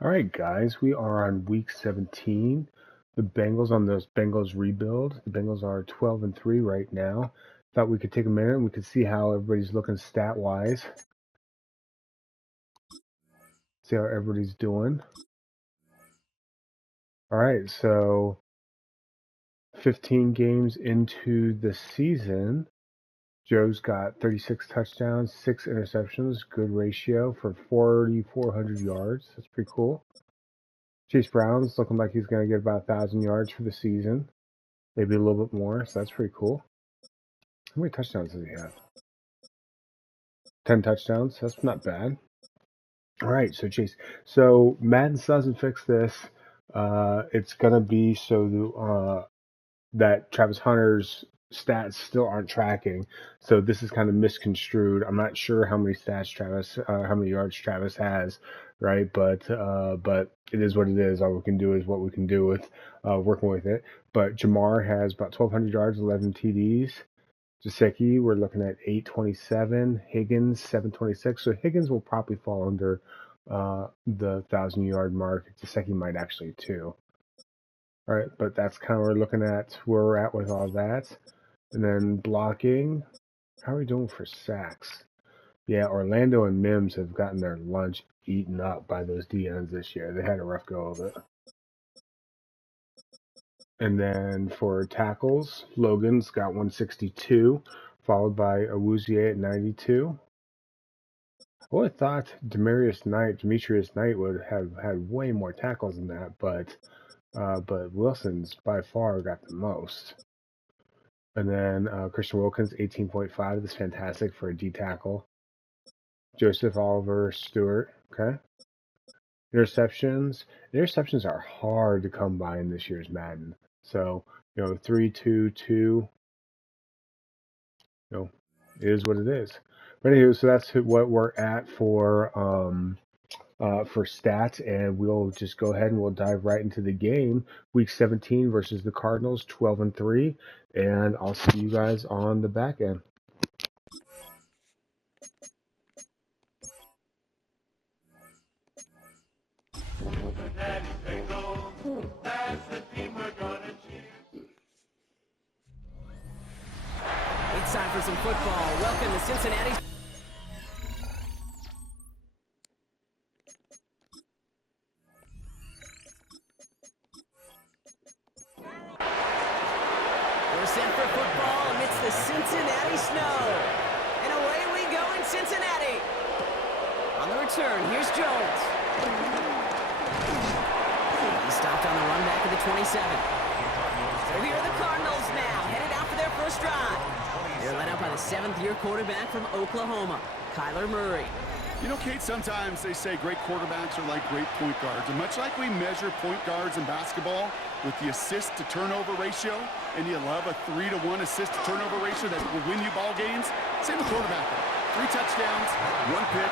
All right, guys, we are on week 17. The Bengals on this Bengals rebuild. The Bengals are 12-3 right now. Thought we could take a minute and we could see how everybody's looking stat-wise. See how everybody's doing. All right, so 15 games into the season. Joe's got 36 touchdowns, 6 interceptions, good ratio for 4,400 yards. That's pretty cool. Chase Brown's looking like he's going to get about 1,000 yards for the season. Maybe a little bit more, so that's pretty cool. How many touchdowns does he have? 10 touchdowns. That's not bad. All right, so Chase. So Madden doesn't fix this. It's going to be so that Travis Hunter's stats still aren't tracking. So this is kind of misconstrued. I'm not sure how many yards Travis has, right? But it is what it is. All we can do is what we can do with working with it. But Jamar has about 1,200 yards, 11 TDs. Gesicki, we're looking at 827. Higgins, 726. So Higgins will probably fall under the 1,000-yard mark. Gesicki might actually too. All right, but that's kind of where we're looking at where we're at with all that. And then blocking. How are we doing for sacks? Yeah, Orlando and Mims have gotten their lunch eaten up by those DNs this year. They had a rough go of it. And then for tackles, Logan's got 162, followed by Awuzie at 92. I would have thought Demetrius Knight would have had way more tackles than that, but Wilson's by far got the most. And then Christian Wilkins, 18.5. That's fantastic for a D tackle. Joseph Oliver Stewart, okay. Interceptions are hard to come by in this year's Madden. So, 3-2-2, it is what it is. But anyway, so that's what we're at for stats, and we'll just go ahead and we'll dive right into the game. Week 17 versus the Cardinals, 12-3, and I'll see you guys on the back end. It's time for some football. Welcome to Cincinnati. We're set for football amidst the Cincinnati snow. And away we go in Cincinnati. On the return, here's Jones. He stopped on the run back at the 27. So here are the Cardinals now, headed out for their first drive. They're led out by the 7th-year quarterback from Oklahoma, Kyler Murray. You know, Kate, sometimes they say great quarterbacks are like great point guards. And much like we measure point guards in basketball with the assist-to-turnover ratio, and you love a 3-to-1 assist-to-turnover ratio that will win you ball games, same with quarterbacking. 3 touchdowns, 1 pick,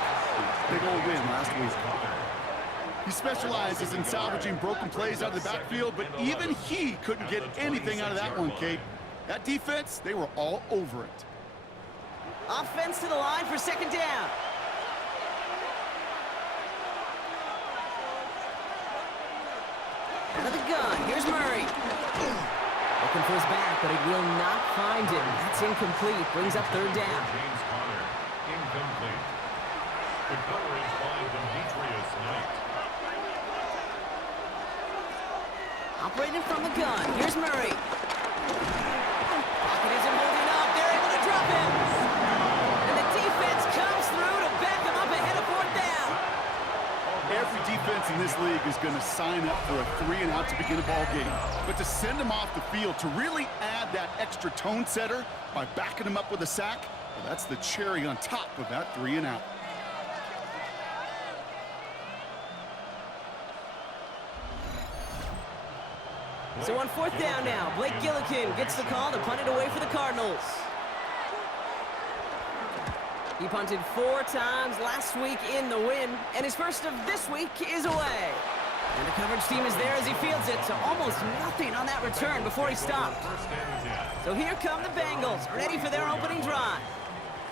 big old win last week. He specializes in salvaging broken plays out of the backfield, but even he couldn't get anything out of that one, Kate. That defense, they were all over it. Offense to the line for second down. Out of the gun, here's Murray. Looking for his back, but it will not find him. That's incomplete. Brings up third down. James Conner, incomplete. The coverage by Demetrius Knight. Operating from the gun, here's Murray. Pocket isn't holding up. They're able to drop him. And the defense comes through to back him up ahead of fourth down. Every defense in this league is going to sign up for a 3-and-out to begin a ball game. But to send him off the field, to really add that extra tone setter by backing him up with a sack, well, that's the cherry on top of that 3-and-out. So on fourth down now, Blake Gillikin gets the call to punt it away for the Cardinals. He punted 4 times last week in the win, and his first of this week is away. And the coverage team is there as he fields it, so almost nothing on that return before he stopped. So here come the Bengals, ready for their opening drive.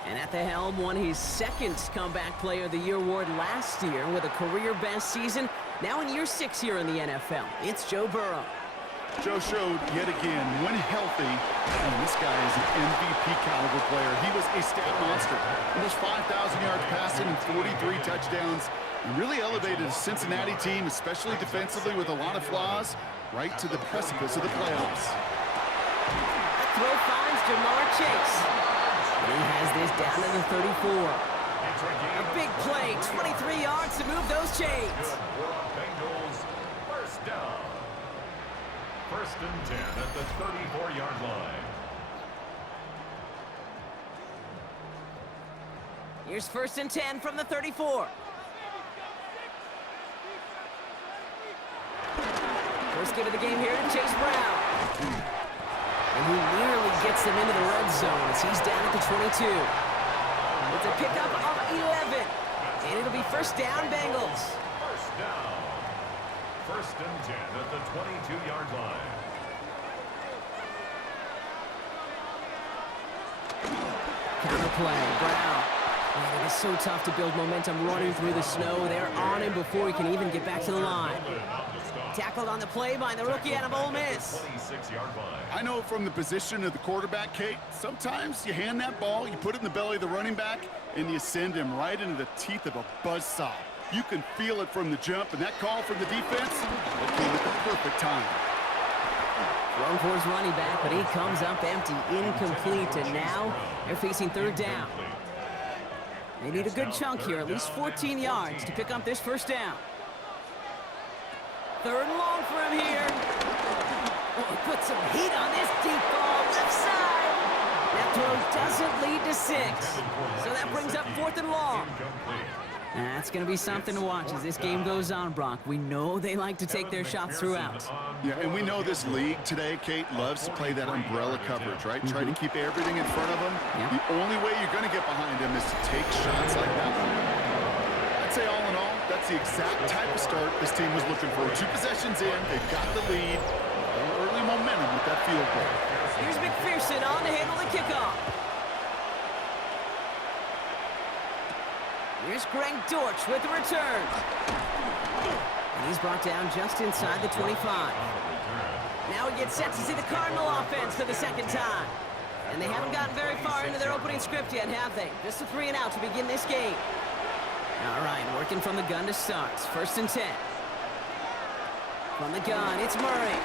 And at the helm won his second Comeback Player of the Year award last year with a career-best season. Now in year 6 here in the NFL, it's Joe Burrow. Joe showed yet again, when healthy, and this guy is an MVP caliber player. He was a stat monster. Almost 5,000 yards passing and 43 touchdowns. And really elevated a Cincinnati team, especially defensively with a lot of flaws, right to the precipice of the playoffs. That throw finds Jamar Chase. And he has this down to the 34. A big play, 23 yards to move those chains. Bengals, first down. First and 10 at the 34-yard line. Here's first and 10 from the 34. First give of the game here to Chase Brown. And he nearly gets them into the red zone as he's down at the 22. It's a pickup of 11. And it'll be first down, Bengals. First down. First and 10 at the 22-yard line. Counter play, Brown. Man, it is so tough to build momentum running through the snow. They're on him before he can even get back to the line. Tackled on the play by the rookie out of Ole Miss. 26-yard line. I know from the position of the quarterback, Kate, sometimes you hand that ball, you put it in the belly of the running back, and you send him right into the teeth of a buzzsaw. You can feel it from the jump, and that call from the defense, that came at the perfect time. Thrown for his running back, but he comes up empty, incomplete, and now they're facing third down. They need a good chunk here, at least 14 yards to pick up this first down. Third and long for him here. Oh, put some heat on this deep ball, left side. That throw doesn't lead to 6. So that brings up fourth and long. That's going to be something to watch as this game goes on, Brock. We know they like to take their shots throughout. Yeah, and we know this league today, Kate, loves to play that umbrella coverage, right? Try to keep everything in front of them. The only way you're going to get behind them is to take shots like that one. I'd say all in all, that's the exact type of start this team was looking for. 2 possessions in, they've got the lead. Early momentum with that field goal. Here's McPherson on to handle the kickoff. Here's Greg Dortch with the return. And he's brought down just inside the 25. Now he gets set to see the Cardinal offense for the second time. And they haven't gotten very far into their opening script yet, have they? Just a 3 and out to begin this game. All right, working from the gun to start. First and 10. From the gun, it's Murray.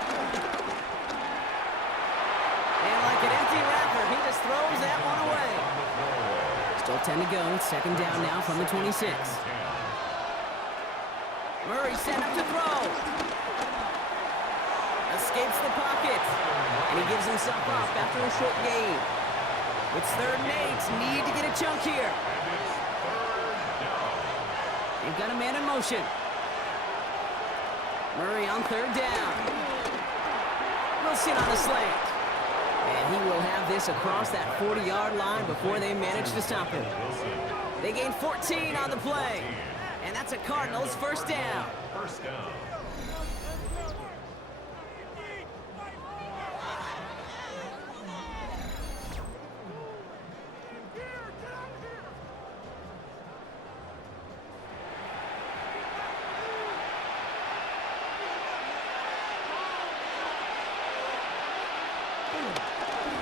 And like an empty wrapper, he just throws that one away. Still 10 to go. Second down now from the 26. Murray set up to throw. Escapes the pocket. And he gives himself up after a short gain. It's third and 8. Need to get a chunk here. They've got a man in motion. Murray on third down. Wilson on the slant. And he will have this across that 40-yard line before they manage to stop him. They gain 14 on the play. And that's a Cardinals first down. First down.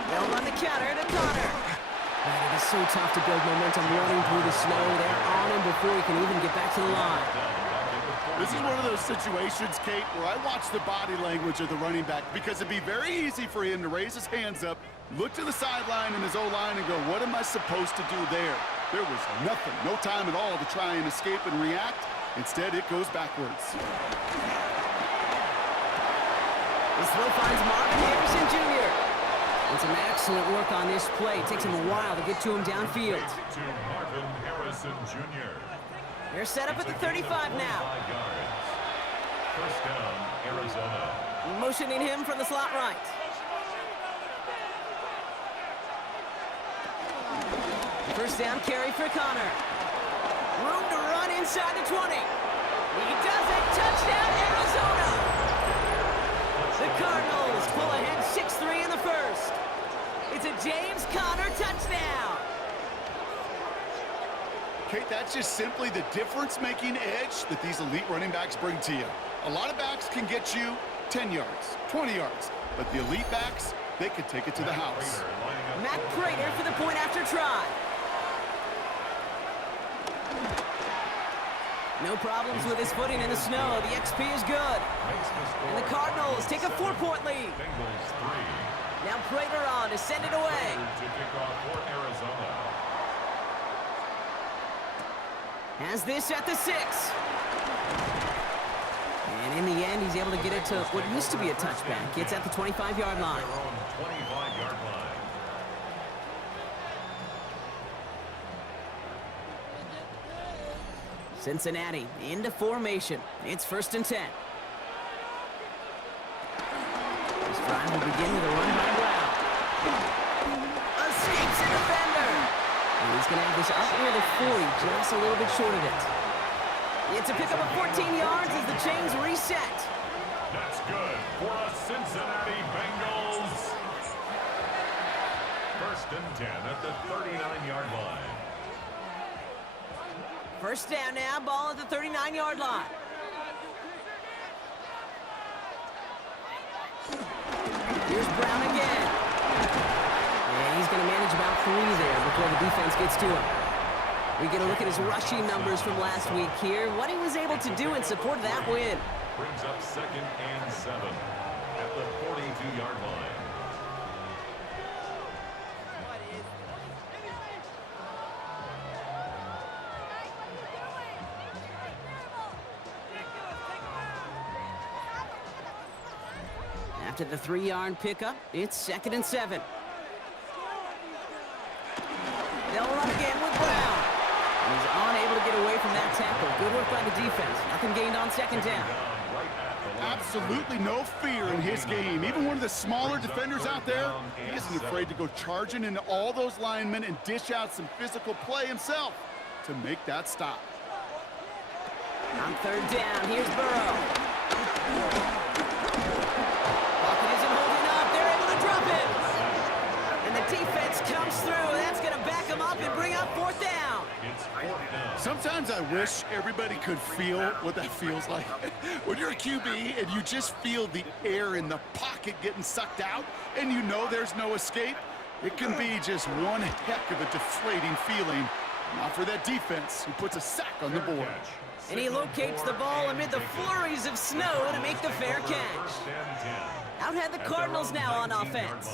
They'll run the counter to Connor. Man, it is so tough to build momentum running through the snow. They're on him before he can even get back to the line. This is one of those situations, Kate, where I watch the body language of the running back because it'd be very easy for him to raise his hands up, look to the sideline in his O-line and go, what am I supposed to do there? There was nothing, no time at all to try and escape and react. Instead, it goes backwards. This throw finds Marvin Harrison Jr. And some excellent work on this play. It takes him a while to get to him downfield. To Marvin Harrison Jr. They're set up at the 35 now. First down, Arizona. Motioning him from the slot right. First down carry for Connor. Room to run inside the 20. He does it. Touchdown, Arizona. The Cardinals pull ahead 6-3 in the first. It's a James Conner touchdown. Kate, that's just simply the difference-making edge that these elite running backs bring to you. A lot of backs can get you 10 yards, 20 yards, but the elite backs, they could take it to the house. Matt Prater for the point after try. No problems with his footing in the snow. The XP is good. And the Cardinals take a 4-point lead. Now Prater on to send it away. Has this at the 6. And in the end, he's able to get it to what used to be a touchback. It's at the 25-yard line. Cincinnati into formation. It's 1st and 10. This drive will begin with a run by Brown. Escapes a defender. And he's going to have this up near the 40, just a little bit short of it. It's a pickup of 14 yards as the chains reset. That's good for a Cincinnati Bengals. 1st and 10 at the 39-yard line. 1st down now, ball at the 39-yard line. Here's Brown again. And he's going to manage about 3 there before the defense gets to him. We get a look at his rushing numbers from last week here. What he was able to do in support of that win. Brings up 2nd and 7 at the 42-yard line. After the 3-yard pickup, it's 2nd and 7. They'll run again with Brown. He's unable to get away from that tackle. Good work by the defense. Nothing gained on 2nd down. Absolutely no fear in his game. Even one of the smaller defenders out there, he isn't afraid to go charging into all those linemen and dish out some physical play himself to make that stop. On 3rd down, here's Burrow. Pocket isn't holding up. They're able to drop him. And the defense comes through. That's going to back him up and bring up 4th down. Sometimes I wish everybody could feel what that feels like. When you're a QB and you just feel the air in the pocket getting sucked out and you know there's no escape, it can be just one heck of a deflating feeling. Not for that defense who puts a sack on the board. And he locates the ball amid the flurries of snow to make the fair catch. Out had the Cardinals now on offense.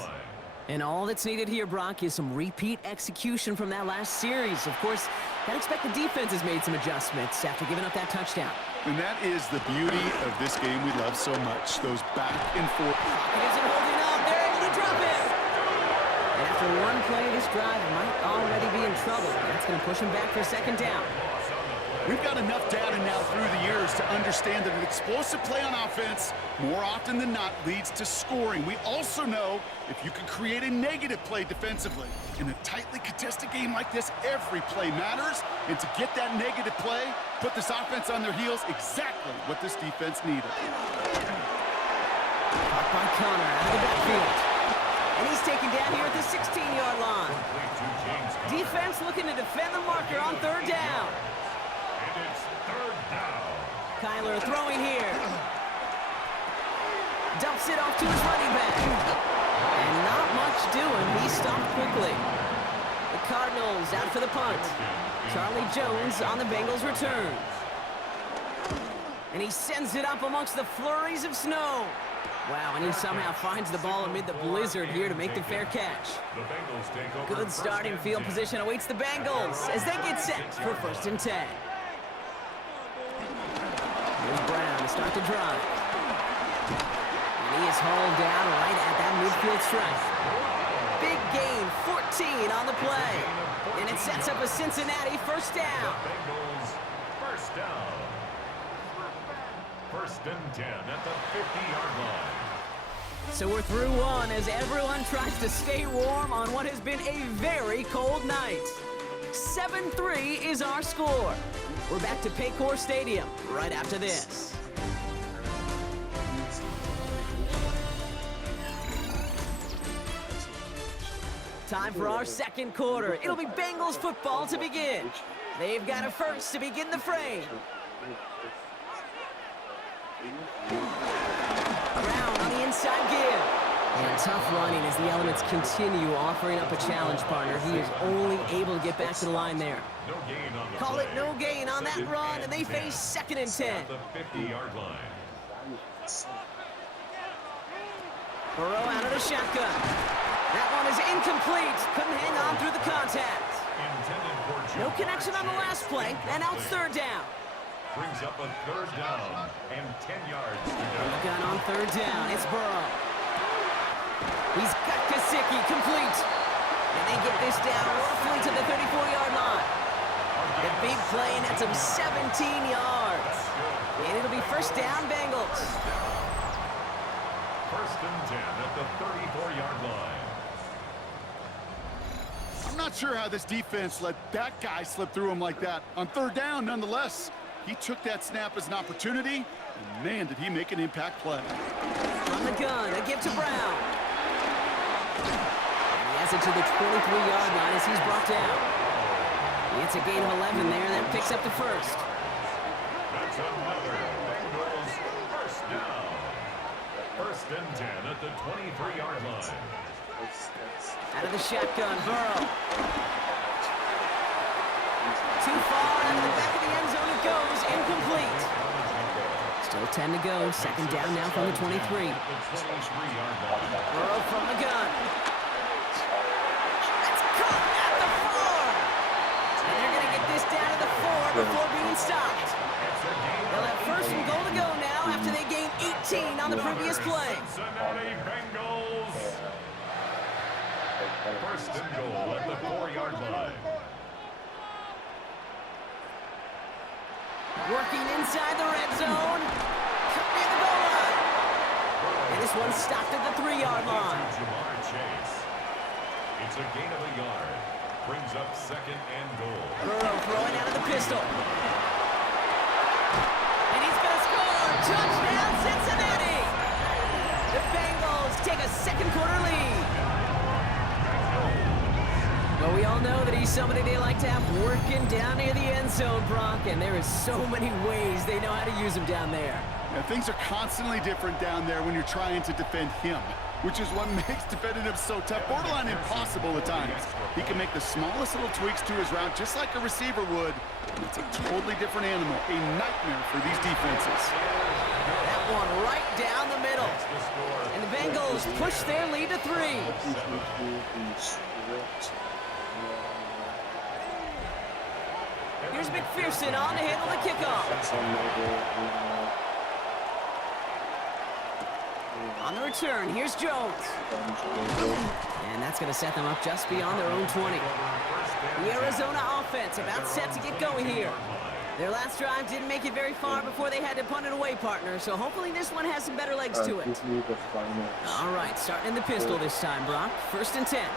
And all that's needed here, Brock, is some repeat execution from that last series. Of course, I'd expect the defense has made some adjustments after giving up that touchdown. And that is the beauty of this game we love so much. Those back and forth. Pocket isn't holding up. They're able to drop it. And after one play, this drive might already be in trouble. That's going to push him back for 2nd down. We've got enough data now through the years to understand that an explosive play on offense more often than not leads to scoring. We also know if you can create a negative play defensively. In a tightly contested game like this, every play matters. And to get that negative play, put this offense on their heels, exactly what this defense needed. Caught by Connor out of the backfield. And he's taken down here at the 16-yard line. Defense looking to defend the marker on 3rd down. It's 3rd down. Kyler throwing here. Dumps it off to his running back. And not much doing. He stopped quickly. The Cardinals out for the punt. Charlie Jones on the Bengals return. And he sends it up amongst the flurries of snow. Wow, and he somehow finds the ball amid the blizzard here to make the fair catch. Good starting field position awaits the Bengals as they get set for 1st and 10. Here's Brown to start the drive. And he is hauled down right at that midfield stripe. Big gain, 14 on the play. And it sets up a Cincinnati 1st down. Bengals 1st down. 1st and 10 at the 50-yard line. So we're through one as everyone tries to stay warm on what has been a very cold night. 7-3 is our score. We're back to Paycor Stadium right after this. Time for our 2nd quarter. It'll be Bengals football to begin. They've got a first to begin the frame. Brown on the inside give. And tough running as the elements continue offering up a challenge, partner. He is only able to get back to the line there. No gain on the Call play. it no gain on that run, and they face 2nd and 10. The 50-yard line. Burrow out of the shotgun. That one is incomplete. Couldn't hang on through the contact. Intended for No Jamar connection on the last Chase. play, and now it's 3rd down. Brings up a 3rd down and 10 yards to go. The gun on 3rd down. It's Burrow. He's got Gesicki complete. And they get this down roughly to the 34-yard line. The big play nets him 17 yards. And it'll be 1st down, Bengals. 1st and 10 at the 34-yard line. I'm not sure how this defense let that guy slip through him like that. On 3rd down, nonetheless, he took that snap as an opportunity, and man, did he make an impact play. On the gun, a give to Brown. And he has it to the 23-yard line as he's brought down. It's a gain of 11 there, and that picks up the first. That's another Bengals 1st down. 1st and 10 at the 23-yard line. Out of the shotgun, Burrow. Too far out of the back of the end zone it goes, incomplete. Still 10 to go, 2nd down now from the 23. Burrow from the gun. That's caught at the 4. And they're going to get this down to the 4 before being stopped. They'll have 1st and goal to go now after they gain 18 on the previous play. Cincinnati Bengals. 1st and goal at the 4-yard line. Working inside the red zone. Cut near the goal line. And this one's stopped at the 3-yard line. Jamar Chase. It's a gain of a yard. Brings up 2nd and goal. Burrow throwing out of the pistol. And he's going to score. Touchdown, Cincinnati. The Bengals take a 2nd quarter lead. Well, we all know that he's somebody they like to have working down near the end zone, Brock, and there is so many ways they know how to use him down there. Yeah, things are constantly different down there when you're trying to defend him, which is what makes defending him so tough, borderline impossible at times. He can make the smallest little tweaks to his route just like a receiver would, and it's a totally different animal, a nightmare for these defenses. That one right down the middle. And the Bengals push their lead to 3. Here's McPherson on to handle the kickoff. On the return, here's Jones. And that's going to set them up just beyond their own 20. The Arizona offense about set to get going here. Their last drive didn't make it very far before they had to punt it away, partner, so hopefully this one has some better legs to it. All right, starting in the pistol this time, Brock. 1st and 10.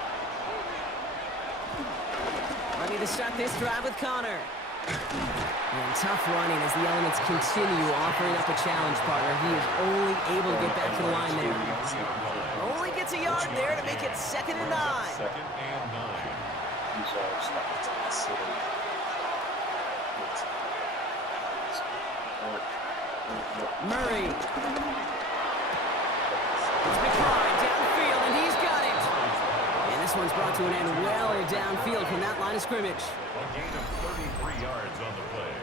Ready to start this drive with Connor. And tough running as the elements continue offering up a challenge, partner. He is only able to get back to the line there. Only gets a yard there to make it 2nd and 9. 2nd and 9. Murray. It's McBride downfield, and he's got it. And this one's brought to an end well downfield from that line of scrimmage. A gain of 33 yards on the play.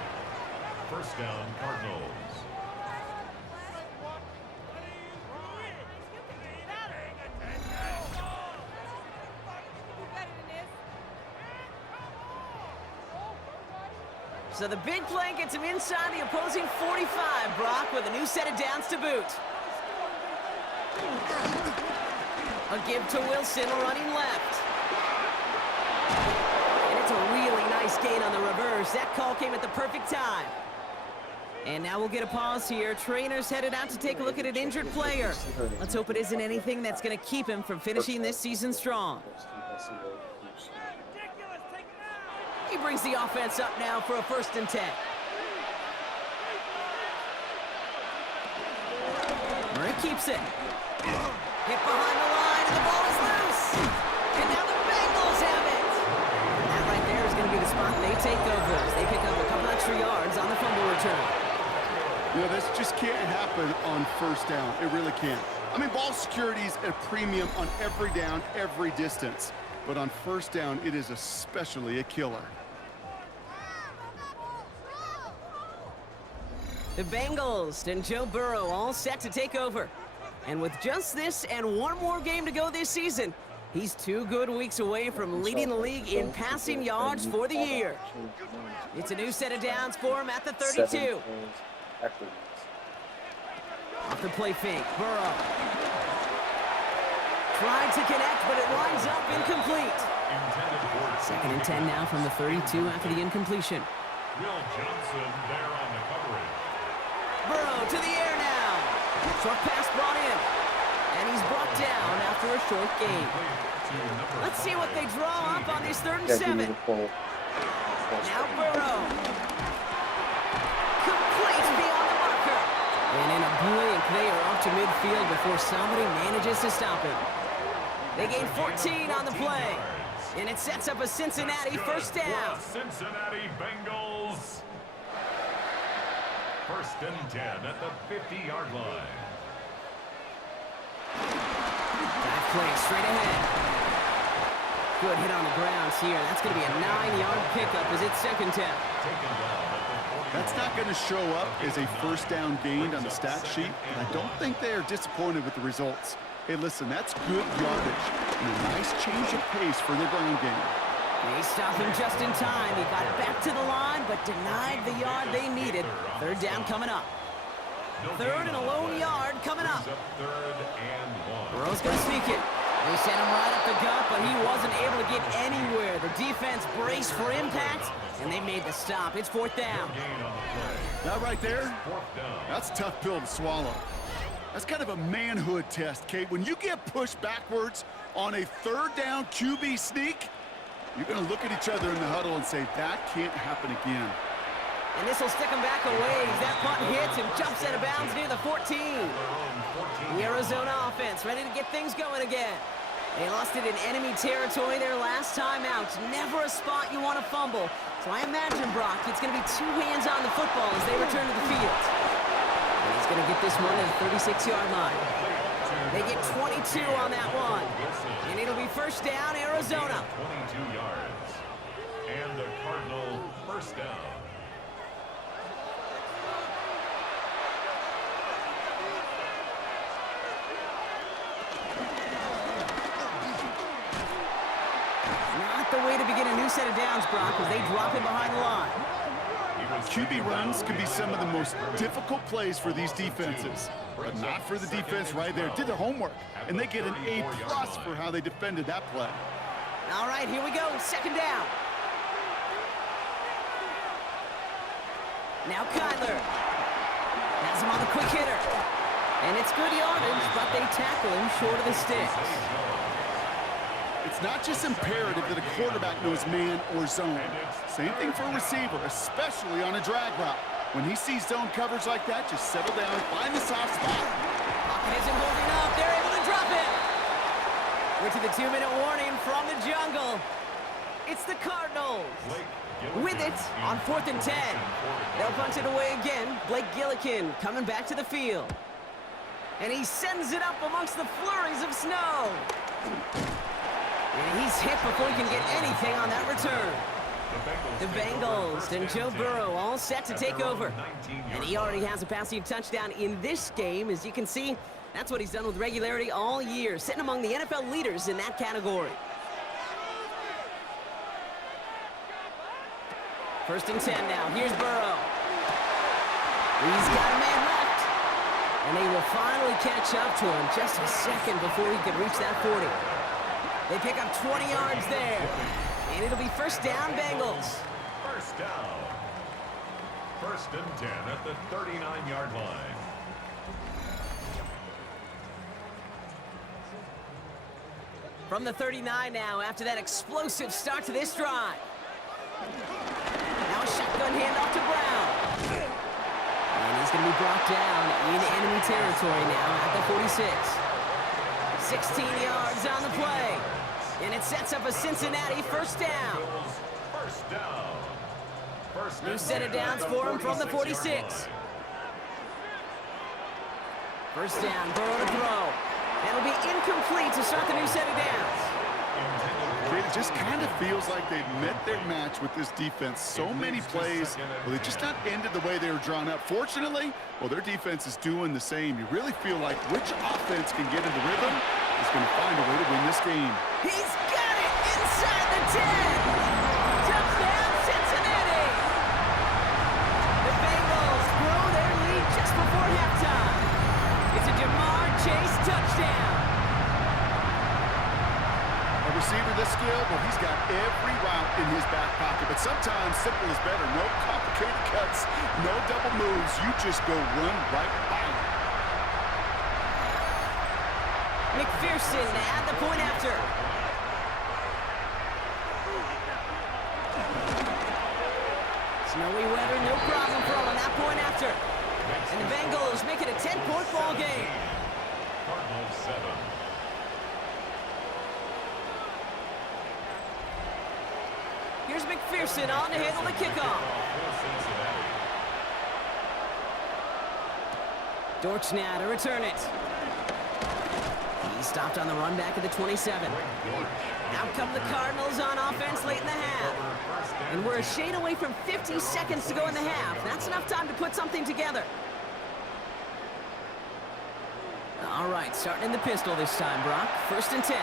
1st down, Cardinals. So the big play gets him inside the opposing 45, Brock, with a new set of downs to boot. A give to Wilson, running left. And it's a really nice gain on the reverse. That call came at the perfect time. And now we'll get a pause here. Trainer's headed out to take a look at an injured player. Let's hope it isn't anything that's going to keep him from finishing this season strong. He brings the offense up now for a 1st and 10. Murray keeps it. Hit behind the line, and the ball is loose. And now the Bengals have it. And that right there is going to be the spot spot, they take over. They pick up a couple extra yards on the fumble return. You know, this just can't happen on first down. It really can't. I mean, ball security is a premium on every down, every distance. But on first down, it is especially a killer. The Bengals and Joe Burrow all set to take over. And with just this and one more game to go this season, he's 2 good weeks away from leading the league in passing yards for the year. It's a new set of downs for him at the 32. Off the play fake, Burrow. Tried to connect, but it winds up incomplete. 2nd and 10 now from the 32 after the incompletion. Will Johnson there on the coverage. Burrow to the air now. Short pass brought in. And he's brought down after a short gain. Let's see what they draw up on this 3rd and 7. Now Burrow. Complete beyond the marker. And in a blink, they are up to midfield before somebody manages to stop him. They gain 14 on the play. And it sets up a Cincinnati first down. Cincinnati Bengals. 1st and 10 at the 50-yard line. That play straight ahead. Good hit on the ground here. That's going to be a 9-yard pickup as it's 2nd down. That's not going to show up as a first down gained on the stat sheet, and I don't think they are disappointed with the results. Hey, listen, that's good yardage and a nice change of pace for their ground game. They stopped him just in time. He got back to the line, but denied the yard they needed. 3rd down coming up. 3rd and a lone yard coming up. 3rd and 1. Burrow's going to sneak it. They sent him right up the gut, but he wasn't able to get anywhere. The defense braced for impact, and they made the stop. It's 4th down. That right there, that's a tough pill to swallow. That's kind of a manhood test, Kate. When you get pushed backwards on a 3rd down QB sneak, you're going to look at each other in the huddle and say, that can't happen again. And this will stick him back a ways. That punt hits and jumps out of bounds near the 14. The Arizona offense ready to get things going again. They lost it in enemy territory their last time out. Never a spot you want to fumble. So I imagine, Brock, it's going to be 2 hands on the football as they return to the field. And he's going to get this one at the 36-yard line. They get 22 on that one. And it'll be first down, Arizona. 22 yards. And the Cardinal first down. Not the way to begin a new set of downs, Brock, as they drop him behind the line. QB runs can be some of the most difficult plays for these defenses, but not for the defense right there. Did their homework, and they get an A+ for how they defended that play. All right, here we go, 2nd down. Now Kyler has him on the quick hitter. And it's good yardage, but they tackle him short of the sticks. It's not just imperative that a quarterback knows man or zone. Same thing for a receiver, especially on a drag route. When he sees zone coverage like that, just settle down, find the soft spot. Pocket isn't holding up. They're able to drop it. We're to the 2-minute warning from the jungle. It's the Cardinals. With it on 4th and 10. They'll punt it away again. Blake Gillikin coming back to the field. And he sends it up amongst the flurries of snow. And he's hit before he can get anything on that return. The Bengals and Joe Burrow all set to take over. And he already has a passing touchdown in this game. As you can see, that's what he's done with regularity all year, sitting among the NFL leaders in that category. 1st and 10 now. Here's Burrow. He's got a man left. And they will finally catch up to him just a second before he could reach that 40. They pick up 20 yards there. And it'll be first down, Bengals. First down. 1st and 10 at the 39-yard line. From the 39 now, after that explosive start to this drive. Now a shotgun handoff to Brown. And he's going to be brought down in enemy territory now at the 46. 16 yards on the play. And it sets up a Cincinnati first down. First down. New set of downs for him from the 46. First down, Burrow to throw. That'll be incomplete to start the new set of downs. It just kind of feels like they've met their match with this defense. So many plays, well, they just not ended the way they were drawn up. Fortunately, well, their defense is doing the same. You really feel like which offense can get into rhythm is going to find a way to win this game. He's got it inside the 10. Touchdown, Cincinnati. The Bengals grow their lead just before halftime. It's a Jamar Chase touchdown. A receiver this skilled, well, he's got every route in his back pocket, but sometimes simple is better. No complicated cuts, no double moves. You just go run right by him. McPherson to add the point after. Snowy weather, no problem for him on that point after. And the Bengals make it a 10-point ball game. Cardinals 7. Here's McPherson on to handle the kickoff. Dortch now to return it. He stopped on the run back at the 27. Out come the Cardinals on offense late in the half. And we're a shade away from 50 seconds to go in the half. That's enough time to put something together. All right, starting in the pistol this time, Brock. 1st and 10.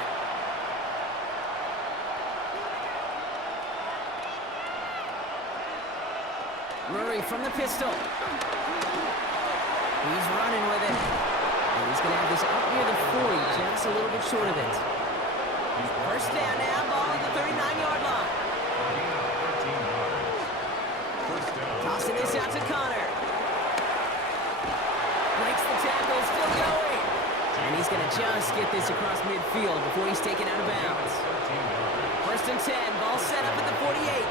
Murray from the pistol. He's running with it. And he's going to have this up near the 40, just a little bit short of it. First down now, ball at the 39-yard line. Tossing this out to Connor. Breaks the tackle, still going. And he's going to just get this across midfield before he's taken out of bounds. 1st and 10, ball set up at the 48.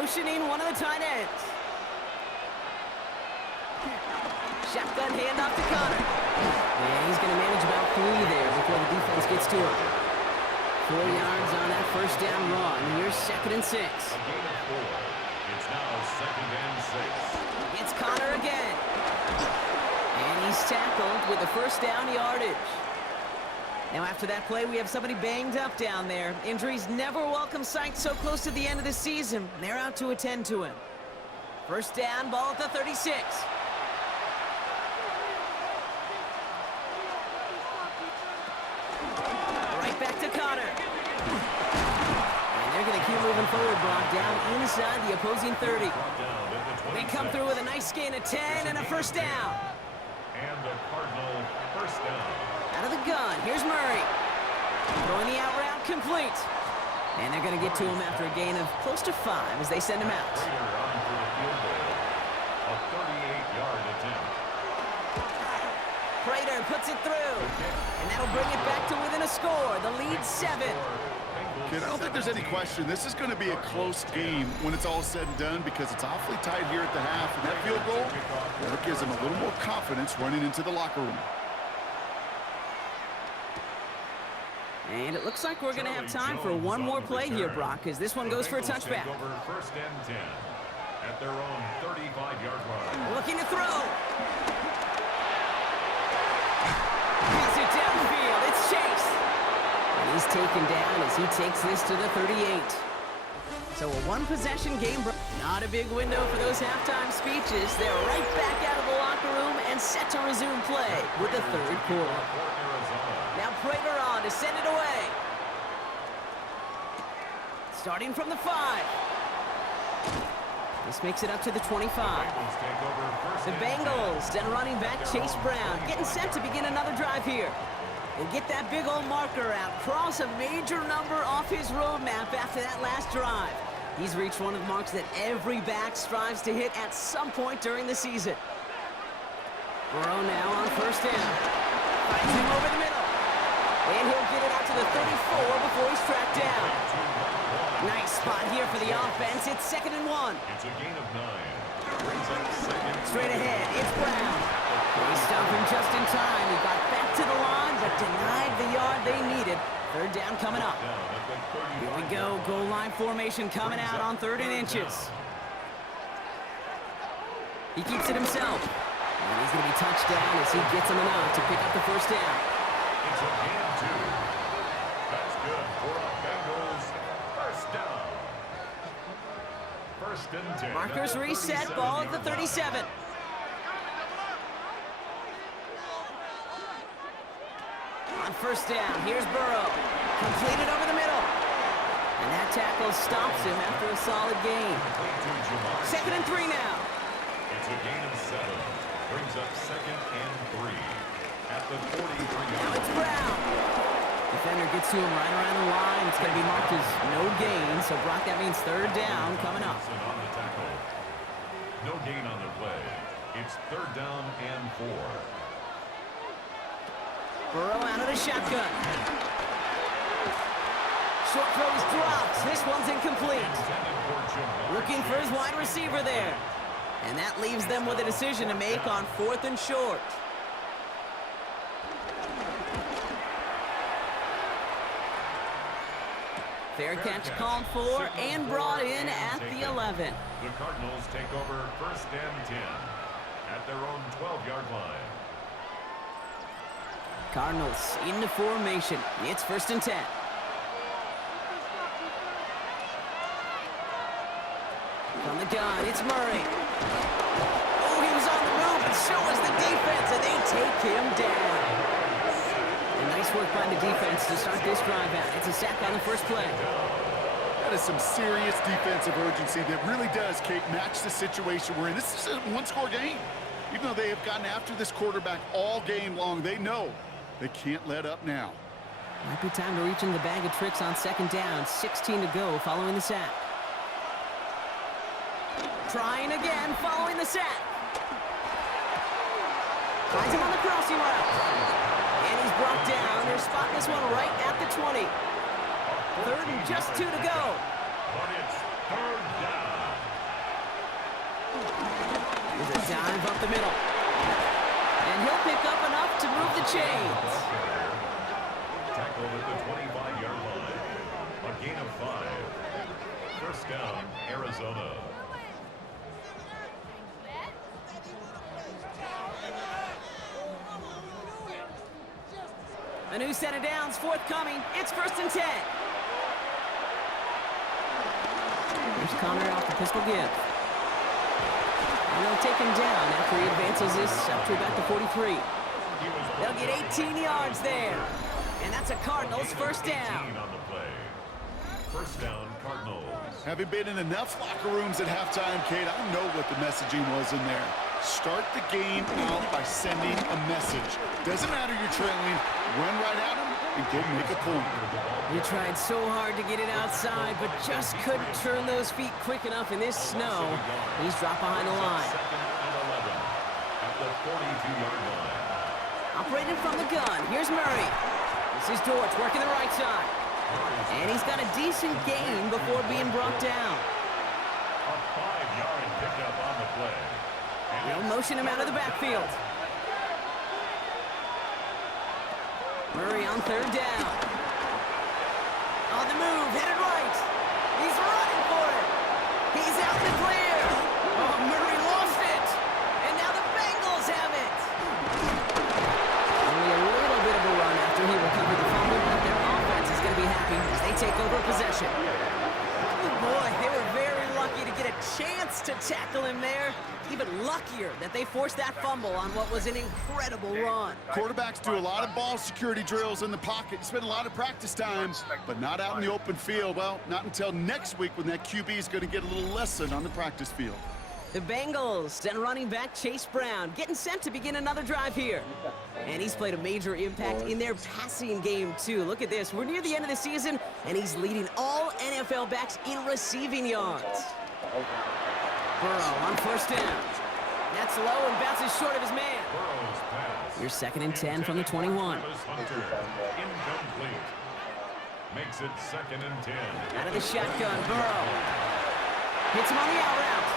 Motioning one of the tight ends. Shotgun handoff to Connor. And he's going to manage about 3 there before the defense gets to him. 4 yards on that first down run. Here's 2nd and 6. A gain of 4. It's now 2nd and 6. It's Connor again. And he's tackled with the first down yardage. Now after that play, we have somebody banged up down there. Injuries never welcome sight so close to the end of the season. They're out to attend to him. First down, ball at the 36. Right back to Connor. And they're going to keep moving forward, Brock, down inside the opposing 30. They come through with a nice gain of 10 and a first down. And a Cardinal first down. Out of the gun, here's Murray. Throwing the out route complete. And they're going to get to him after a gain of close to 5 as they send him out. Prater on for the field goal. A 38-yard attempt. Prater puts it through. And that'll bring it back to within a score. The lead 7. Kid, I don't think there's any question. This is going to be a close game when it's all said and done because it's awfully tight here at the half. And that field goal, well, it gives them a little more confidence running into the locker room. And it looks like we're going to have time for one more play here, Brock, as this one goes for a touchback. Over 1st and 10 at their own 35-yard line. Looking to throw. Gets it downfield. It's Chase. And he's taken down as he takes this to the 38. So a one-possession game. Not a big window for those halftime speeches. They're right back out of the locker room and set to resume play with the 3rd quarter. Now Prater on to send it away. Starting from the 5. This makes it up to the 25. The Bengals and running back Chase Brown getting set to begin another drive here. They get that big old marker out, cross a major number off his roadmap after that last drive. He's reached one of the marks that every back strives to hit at some point during the season. Burrow now on first down. Finds him over the middle. And he'll get it out to the 34 before he's tracked down. Nice spot here for the offense. It's 2nd and 1. It's a gain of 9. Brings up 2nd. Straight ahead, it's Brown. They stopped him just in time. He got back to the line, but denied the yard they needed for Third down coming up. Here we go. Goal line formation coming out on 3rd and inches. He keeps it himself. And he's going to be touched down as he gets him enough to pick up the first down. It's a gain of 2. That's good for a Bengals first down. First and 10. Markers reset, ball at the 37. On first down, here's Burrow. Completed over the middle. And that tackle stops him after a solid gain. 2nd and 3 now. It's a gain of 7. Brings up 2nd and 3. At the 43. Now it's Brown. Defender gets to him right around the line. It's going to be marked as no gain. So, Brock, that means 3rd down coming up. On the tackle. No gain on the play. It's 3rd down and 4. Burrow out of the shotgun. Short throw is dropped. This one's incomplete. Looking for his wide receiver there. And that leaves them with a decision to make on 4th and short. Fair catch called for and brought in at the 11. The Cardinals take over 1st and 10 at their own 12-yard line. Cardinals into formation. It's 1st and 10. From the gun, it's Murray. Oh, he was on the move, and so was the defense, and they take him down. And nice work by the defense to start this drive out. It's a sack on the first play. That is some serious defensive urgency that really does, Kate, match the situation we're in. This is a one-score game. Even though they have gotten after this quarterback all game long, they know they can't let up now. Might be time to reach in the bag of tricks on 2nd down. 16 to go following the sack. Trying again following the sack. Finds him on the crossing route. And he's brought down. They're spotting this one right at the 20. 3rd and just 2 to go. But it's 3rd down. There's a dive up the middle. And he'll pick up enough to move the chains. Tackled at the 25-yard line. A gain of 5. First down, Arizona. A new set of downs forthcoming. It's 1st and 10. Here's Connor off the pistol give. And they'll take him down after he advances this up to about the 43. They'll get 18 yards there. And that's a Cardinals first down. On the play. First down, Cardinals. Having been in enough locker rooms at halftime, Kate, I know what the messaging was in there. Start the game out by sending a message. Doesn't matter you're trailing, run right at them and go make a point. We tried so hard to get it outside, but just couldn't turn those feet quick enough in this snow. He's dropped behind the line. 2nd and 11 at the 42-yard line. Operating from the gun, here's Murray. This is George working the right side. And he's got a decent gain before being brought down. A 5-yard pickup on the play. They'll motion him out of the backfield. Murray on 3rd down. On the move, headed right. He's running for it. He's out in the clear. Oh, Murray lost it. And now the Bengals have it. Only a little bit of a run after he recovered the fumble, but their offense is going to be happy as they take over possession. Oh boy, they were very lucky to get a chance to tackle him there. Even luckier that they forced that fumble on what was an incredible run. Quarterbacks do a lot of ball security drills in the pocket, spend a lot of practice time, but not out in the open field. Well, not until next week when that QB is going to get a little lesson on the practice field. The Bengals and running back Chase Brown getting set to begin another drive here. And he's played a major impact in their passing game, too. Look at this. We're near the end of the season, and he's leading all NFL backs in receiving yards. Burrow on 1st down. That's low and bounces short of his man. Your 2nd and 10 from the 21. Incomplete. Makes it 2nd and 10. Out of the shotgun, Burrow. Hits him on the out route.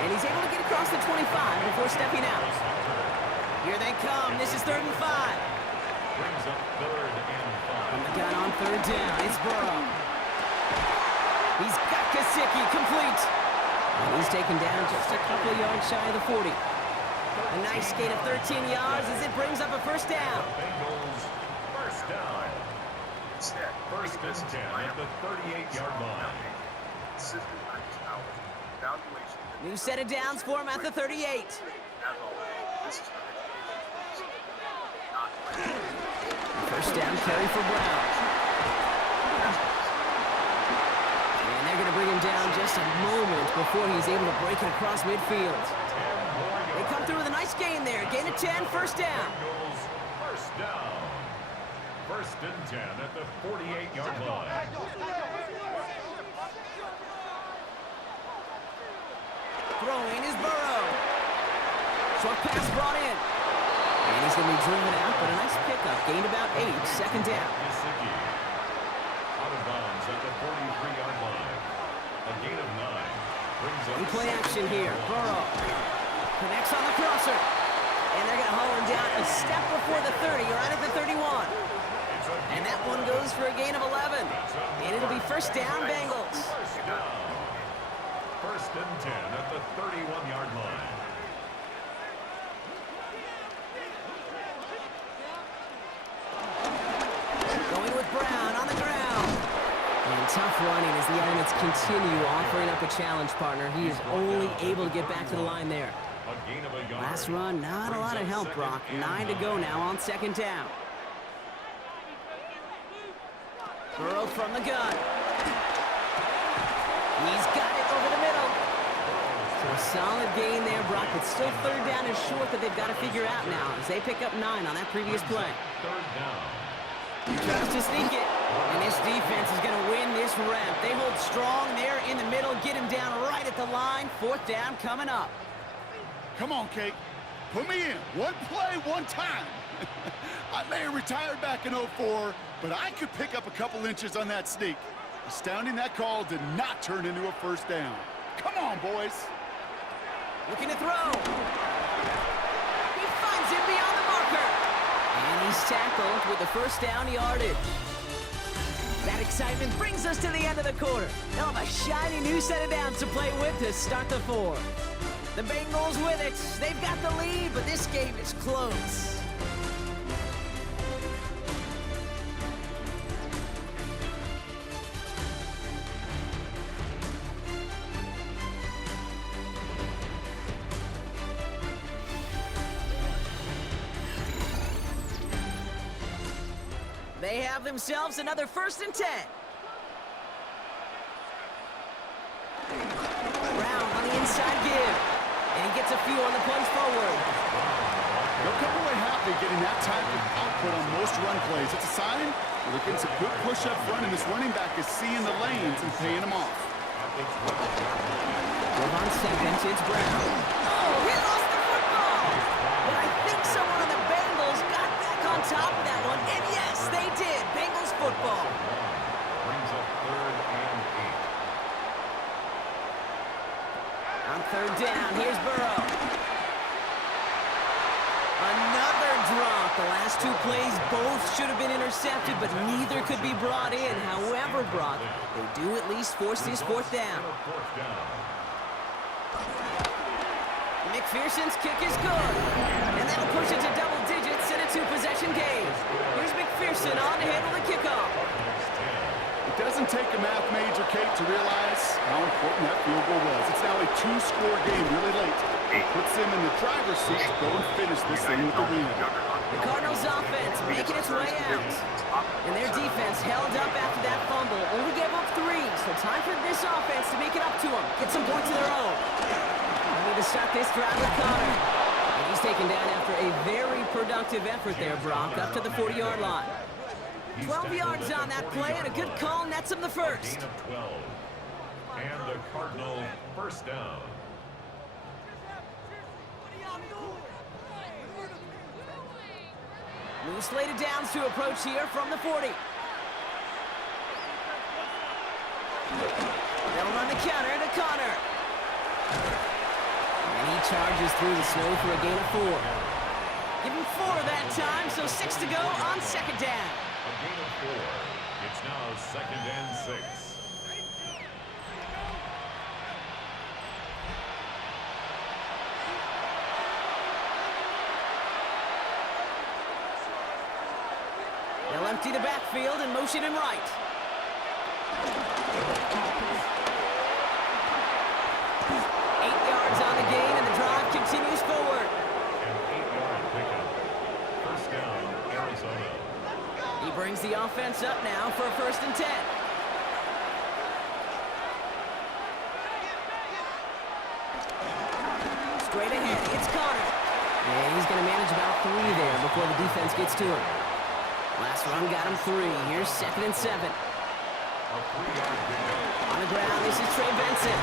And he's able to get across the 25 before stepping out. Here they come. This is 3rd and 5. Brings up 3rd and 5. From the gun on 3rd down, it's Burrow. He's got Gesicki complete. And he's taken down just a couple of yards shy of the 40. A nice gain of 13 yards as it brings up a 1st down. Bengals, 1st down. 1st and 10 at the 38-yard line. New set of downs for him at the 38. First down carry for Brown. And they're going to bring him down just a moment before he's able to break it across midfield. They come through with a nice gain there. Gain of 10, 1st down. Bengals, 1st down. 1st and 10 at the 48-yard line. Throwing is Burrow. Short pass brought in. And he's going to be driven out, but a nice pickup. Gained about 8, 2nd down. Gesicki, out of bounds at the 43-yard line. A gain of 9. Brings up In play action here. Burrow connects on the crosser. And they're going to haul him down a step before the 30, right at the 31. And that one goes for a gain of 11. And it'll be 1st down, Bengals. 1st down. 1st and 10 at the 31-yard line. Going with Brown on the ground. And tough running as the elements continue offering up a challenge partner. He is only able to get back to the line there. A gain of a yard. Last run, not a lot of help, Brock. 9 to go now on 2nd down. Burrow from the gun. He's got it over the middle. So a solid gain there, Brock, but still 3rd down is short that they've got to figure out now as they pick up 9 on that previous play. 3rd down. He tries to sneak it, and this defense is going to win this rep. They hold strong there in the middle, get him down right at the line. 4th down coming up. Come on, Kate. Put me in. One play, one time. I may have retired back in '04, but I could pick up a couple inches on that sneak. Astounding that call did not turn into a 1st down. Come on, boys. Looking to throw. He finds him beyond the marker. And he's tackled with the 1st down yardage. That excitement brings us to the end of the quarter. They'll have a shiny new set of downs to play with to start the 4th. The Bengals with it. They've got the lead, but this game is close. They have themselves another 1st and 10. Brown on the inside give. And he gets a few on the punch forward. They'll come away happy getting that type of output on most run plays. It's a sign they're getting some good push up front, and this running back is seeing the lanes and paying them off. On 2nd, it's Brown. Oh, he lost the football! But I think someone on the Bengals got back on top of that one. And yes, they did. Bengals football. Brings up 3rd and 8. On 3rd down, here's Burrow. Another drop. The last 2 plays both should have been intercepted, but neither could be brought in. However, Brock, they do at least force this 4th down. 4th down. McPherson's kick is good. And that'll push it to double digits in a 2-possession game. Here's McPherson on to handle the kickoff. It doesn't take a math major, Kate, to realize how important that field goal was. It's now a 2-score game really late. It puts them in the driver's seat to go and finish this thing with a win. The Cardinals offense making its way out. And their defense held up after that fumble. Only gave up 3, so time for this offense to make it up to them. Get some points of their own. Ready to start this drive with Connor. And he's taken down after a very productive effort there, Brock, up to the 40-yard line. 12 yards on that play, and a good call nets him the 1st. Gain of 12. And the Cardinal 1st down. New slated downs to approach here from the 40. They'll run the counter to Connor. And he charges through the snow for a gain of 4. Give him 4 that time, so 6 to go on second down. A gain of 4. It's now 2nd and 6. They'll empty the backfield and motion him right. On the gain, and the drive continues forward. An 8-yard pickup. First down, Arizona. He brings the offense up now for a 1st and 10. Straight ahead, it's Connor. And he's going to manage about 3 there before the defense gets to him. Last run got him 3. Here's 2nd and 7. A 3-yard pickup. On the ground, this is Trey Benson.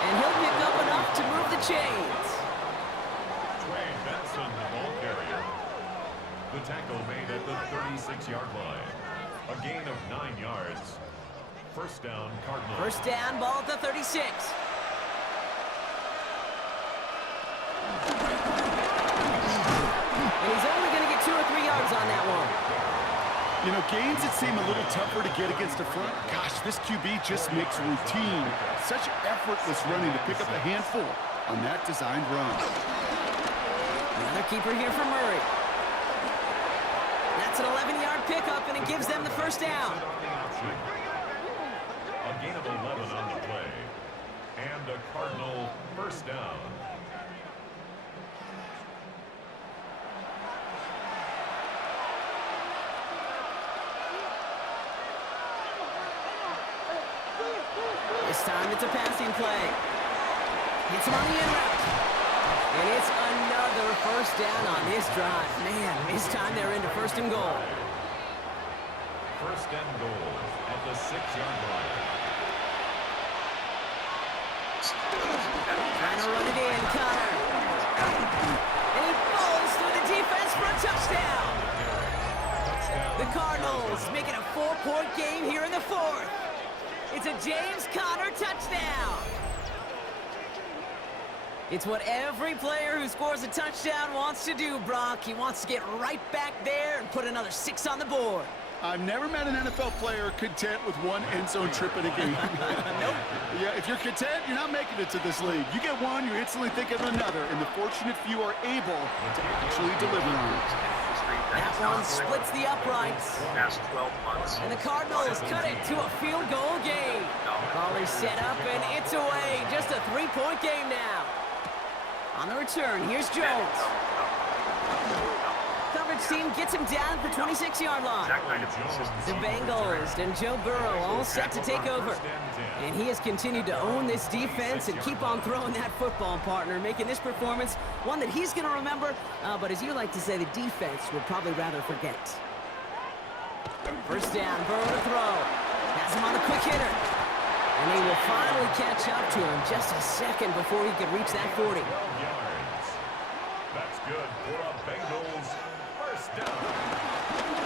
And he'll pick up enough to move the chains. Trey Benson, the ball carrier. The tackle made at the 36-yard line. A gain of 9 yards. First down, Cardinals. First down, ball at the 36. And he's only going to get 2 or 3 yards on that one. You know, games that seem a little tougher to get against the front, gosh, this QB just makes routine such effortless running to pick up a handful on that designed run. Another keeper here for Murray. That's an 11-yard pickup, and it gives them the first down. A gain of 11 on the play. And a Cardinal first down. This time it's a passing play. Hits him on the in route. And it's another first down on this drive. Man, this time they're into 1st and goal. First and goal at the 6-yard line. Trying to run it in, Connor. And he falls through the defense for a touchdown. The Cardinals make it a 4-point game here in the 4th. It's a James Conner touchdown. It's what every player who scores a touchdown wants to do, Brock. He wants to get right back there and put another 6 on the board. I've never met an NFL player content with 1 end zone trip in a game. Nope. Yeah, if you're content, you're not making it to this league. You get 1, you instantly think of another, and the fortunate few are able to actually deliver on it. That one splits the uprights. And the Cardinals cut it to a field goal game. Ball is set up, and it's away. Just a 3-point game now. On the return, here's Jones. Coverage team gets him down at the 26-yard line. The Bengals and Joe Burrow all set to take over. And he has continued to own this defense and keep on throwing that football, partner, making this performance one that he's going to remember, but as you like to say, the defense would probably rather forget. First down, Burrow to throw. Has him on a quick hitter. And he will finally catch up to him just a second before he could reach that 40. That's good for a Bengals first down.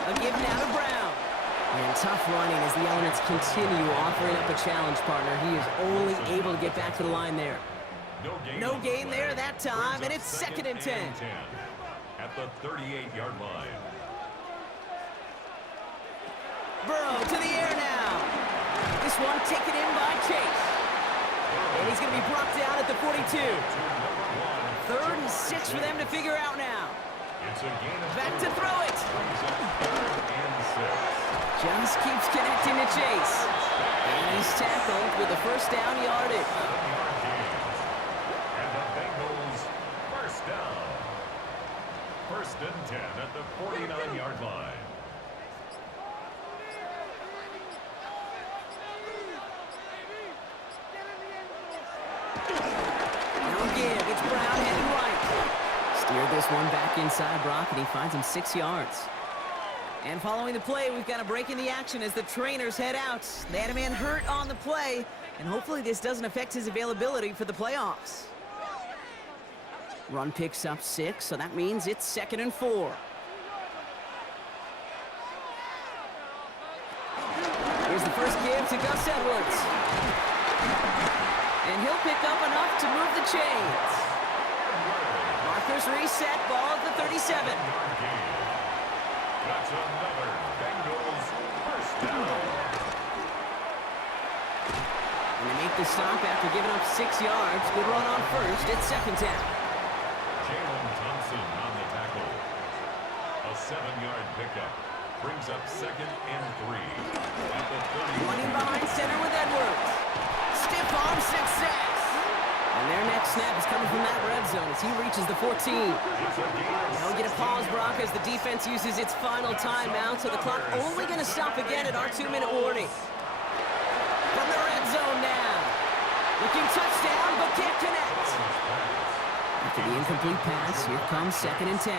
A give now to Brown. And tough running as the elements continue offering up a challenge, partner. He is only able to get back to the line there. No gain there that time, and it's 2nd and 10. At the 38-yard line. Burrow to the air now. This one taken in by Chase. And he's going to be brought down at the 42. 3rd and 6 for them to figure out now. Back to throw it. Just keeps connecting to Chase. And he's tackled with the first down yardage. And the Bengals first down. 1st and 10 at the 49-yard line. It's Brown heading right. Steered this one back inside Brock, and he finds him 6 yards. And following the play, we've got a break in the action as the trainers head out. They had a man hurt on the play, and hopefully this doesn't affect his availability for the playoffs. Run picks up 6, so that means it's 2nd and 4. Here's the first give to Gus Edwards. And he'll pick up enough to move the chains. Marker Numbers reset, ball at the 37. That's another Bengals first down. And they make the stop after giving up 6 yards. Good run on first. It's second down. Jalen Thompson on the tackle. A 7-yard pickup brings up 2nd and 3 at the 30. Running behind center with Edwards. Stiff arm success. And their next snap is coming from that red zone as he reaches the 14. Now we get a pause, Brock, as the defense uses its final timeout, so the clock only going to stop again at our 2-minute warning. From the red zone now. Looking touchdown, but can't connect. After the incomplete pass, here comes 2nd and 10.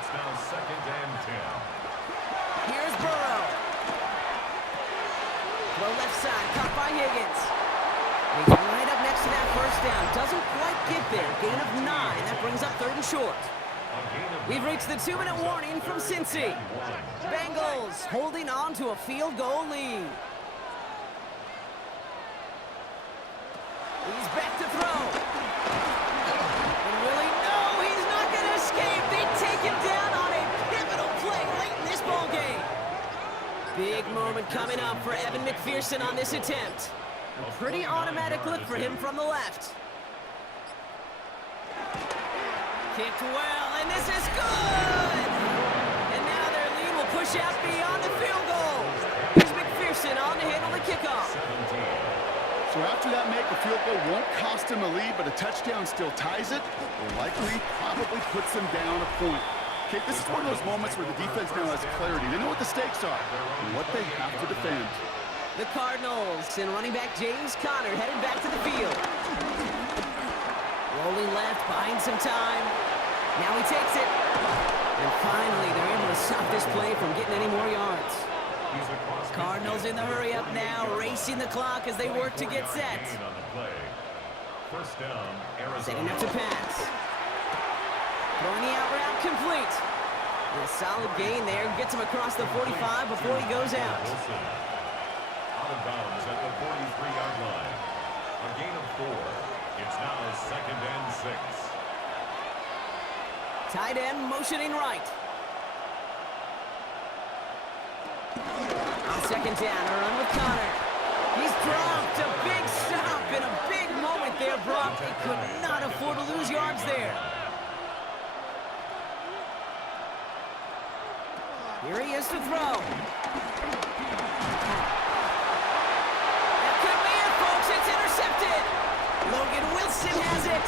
It's now 2nd and 10. Here's Burrow. Throw left side, caught by Higgins. And he's right up next to that first down. Doesn't quite get there. Gain of 9. That brings up 3rd and short. We've reached the 2-minute warning from Cincy. Bengals holding on to a field goal lead. He's back to throw. And Willie, no, he's not going to escape. They take him down on a pivotal play late in this ball game. Big moment coming up for Evan McPherson on this attempt. A pretty automatic look for him from the left. Kicked well, and this is good! And now their lead will push out beyond the field goal. Here's McPherson on to handle the kickoff. So after that make, a field goal won't cost him a lead, but a touchdown still ties it, or likely probably puts them down a point. Okay, this is one of those moments where the defense now has clarity. They know what the stakes are and what they have to defend. The Cardinals and running back James Conner headed back to the field. Rolling left, buying some time. Now he takes it. And finally, they're able to stop this play from getting any more yards. Cardinals in the hurry up now, racing the clock as they work to get set. First down, Arizona. Setting up to pass. Throwing the out route complete. And a solid gain there. Gets him across the 45 before he goes out. Out of bounds at the 43-yard line. A gain of 4. It's now 2nd and 6. Tight end motioning right. On 2nd down, a run with Conner. He's dropped a big stop in a big moment there, Brock. They could not afford to lose yards there. Here he is to throw. That could be it, folks. It's intercepted. Logan Wilson has it.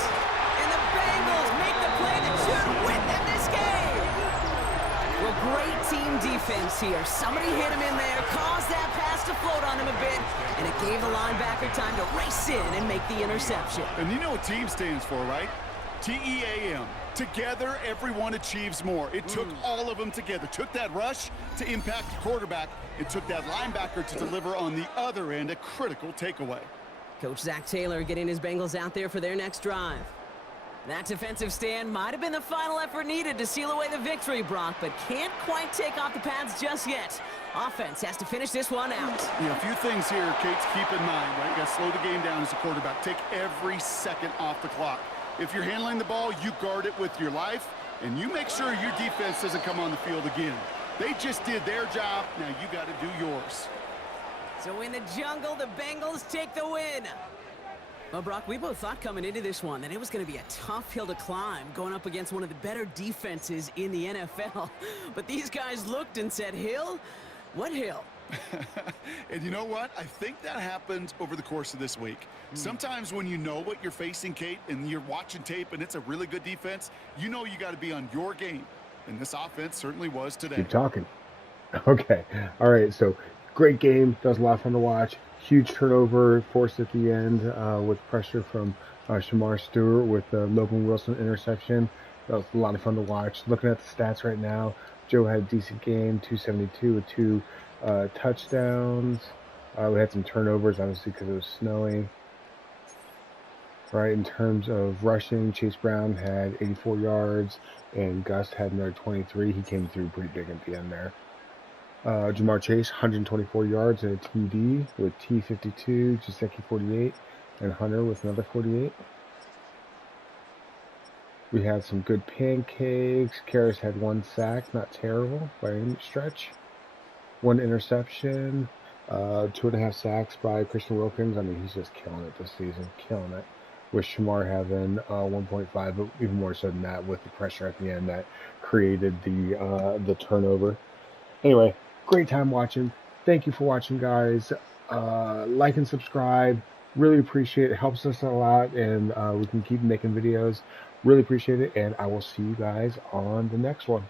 And the Bengals make the play that should win them this game. Well, great team defense here. Somebody hit him in there, caused that pass to float on him a bit, and it gave the linebacker time to race in and make the interception. And you know what team stands for, right? T-E-A-M. Together, everyone achieves more. It took all of them together. Took that rush to impact the quarterback. It took that linebacker to deliver on the other end, a critical takeaway. Coach Zach Taylor getting his Bengals out there for their next drive. That defensive stand might have been the final effort needed to seal away the victory, Brock, but can't quite take off the pads just yet. Offense has to finish this one out. Yeah, a few things here, Kate, to keep in mind, right? You got to slow the game down as a quarterback. Take every second off the clock. If you're handling the ball, you guard it with your life, and you make sure your defense doesn't come on the field again. They just did their job. Now you got to do yours. So in the jungle, the Bengals take the win. Well, Brock, we both thought coming into this one that it was going to be a tough hill to climb going up against one of the better defenses in the NFL. But these guys looked and said, Hill? What hill? And you know what? I think that happened over the course of this week. Sometimes when you know what you're facing, Kate, and you're watching tape and it's a really good defense, you know you got to be on your game. And this offense certainly was today. Keep talking. Okay. All right. So great game. That was a lot of fun to watch. Huge turnover forced at the end with pressure from Shamar Stewart with the Logan Wilson interception. That was a lot of fun to watch. Looking at the stats right now, Joe had a decent game, 272 with 2 touchdowns. We had some turnovers, obviously, because it was snowing. Right, in terms of rushing, Chase Brown had 84 yards, and Gus had another 23. He came through pretty big at the end there. Jamar Chase, 124 yards and a TD with T52, Gesicki 48, and Hunter with another 48. We had some good pancakes. Karras had 1 sack, not terrible by any stretch. 1 interception, 2.5 sacks by Christian Wilkins. I mean, he's just killing it this season, killing it. With Shamar having 1.5, but even more so than that with the pressure at the end that created the turnover. Anyway, great time watching. Thank you for watching, guys. Like and subscribe. Really appreciate it. It helps us a lot, and we can keep making videos. Really appreciate it, and I will see you guys on the next one.